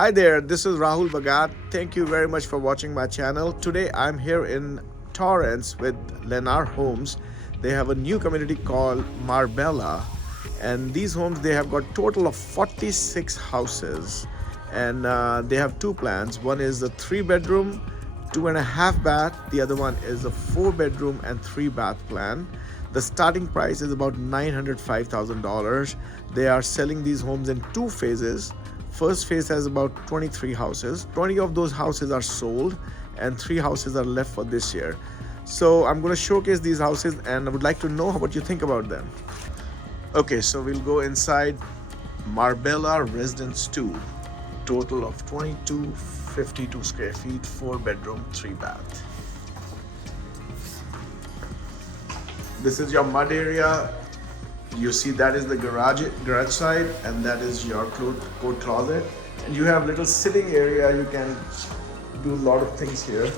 Hi there, this is Rahul Bhagat. Thank you very much for watching my channel. Today I'm here in Torrance with Lennar Homes. They have a new community called Marbella, and these homes, they have got total of 46 houses, and they have two plans. One is a 3-bedroom, 2.5 bath. The other one is a 4-bedroom and 3-bath plan. The starting price is about $905,000. They are selling these homes in two phases. First phase has about 23 houses. 20 of those houses are sold and 3 houses are left for this year. So I'm going to showcase these houses and I would like to know what you think about them. Okay, so we'll go inside Marbella Residence 2. Total of 2252 square feet, 4-bedroom, 3-bath. This is your mud area. You see that is the garage side, and that is your coat closet. And you have little sitting area. You can do a lot of things here.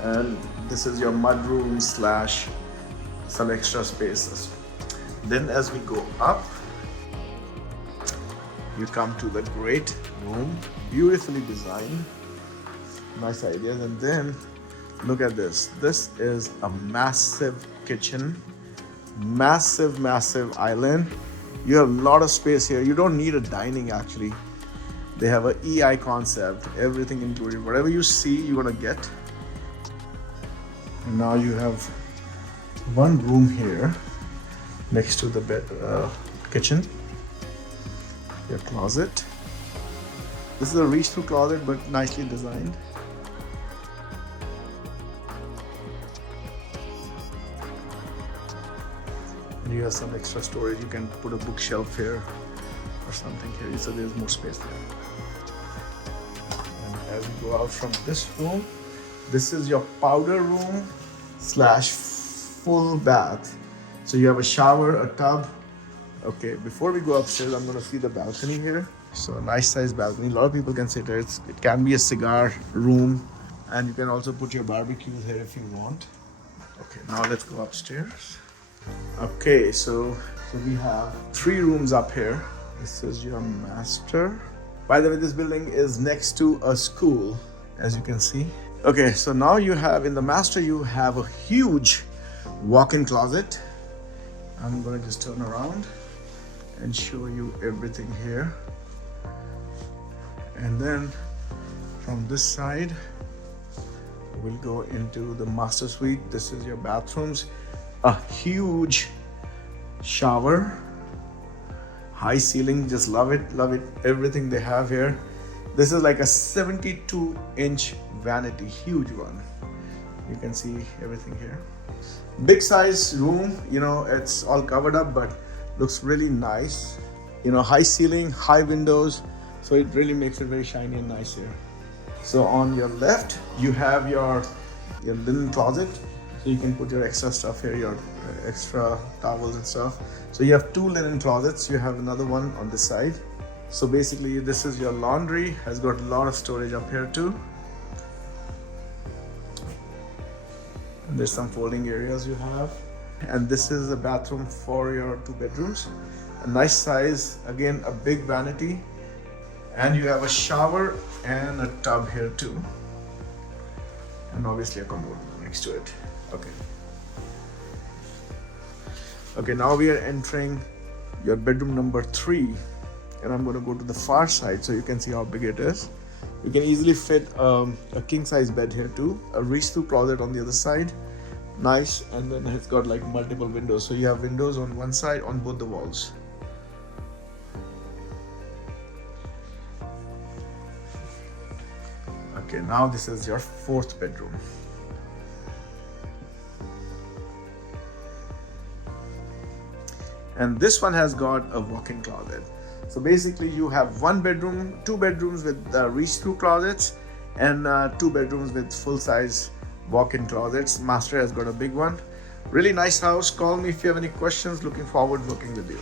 And this is your mud room / some extra spaces. Then as we go up, you come to the great room, beautifully designed, nice ideas. And then look at this. This is a massive kitchen. Massive island. You have a lot of space here. You don't need a dining actually. They have a EI concept, everything included. Whatever you see, you're gonna get. And now you have one room here next to the bed, kitchen. Your closet. This is a reach-through closet, but nicely designed. You have some extra storage. You can put a bookshelf here or something here, so there's more space there. And as we go out from this room, this is your powder room / full bath. So you have a shower, a tub. Okay, before we go upstairs, I'm gonna see the balcony here. So a nice size balcony. A lot of people can sit here. It can be a cigar room, and you can also put your barbecues here if you want. Okay, now let's go upstairs. Okay, so we have 3 rooms up here. This is your master. By the way, this building is next to a school, as you can see. Okay, so now you have in the master, you have a huge walk-in closet. I'm gonna just turn around and show you everything here. And then from this side, we'll go into the master suite. This is your bathrooms. A huge shower, high ceiling, just love it, everything they have here. This is like a 72-inch vanity, huge one. You can see everything here. Big size room, it's all covered up, but looks really nice. High ceiling, high windows, so it really makes it very shiny and nice here. So on your left, you have your linen closet. So you can put your extra stuff here, your extra towels and stuff. So you have 2 linen closets. You have another one on this side. So basically this is your laundry. Has got a lot of storage up here too. And there's some folding areas you have. And this is a bathroom for your 2 bedrooms. A nice size, again, a big vanity. And you have a shower and a tub here too. And obviously a commode next to it. Okay, now we are entering your bedroom number 3, and I'm going to go to the far side so you can see how big it is. You can easily fit a king size bed here too, a reach-through closet on the other side, nice, and then it's got like multiple windows, so you have windows on one side on both the walls. Okay, now this is your 4th bedroom. And this one has got a walk-in closet. So basically you have 1 bedroom, 2 bedrooms with reach-through closets, and 2 bedrooms with full-size walk-in closets. Master has got a big one. Really nice house. Call me if you have any questions. Looking forward to working with you.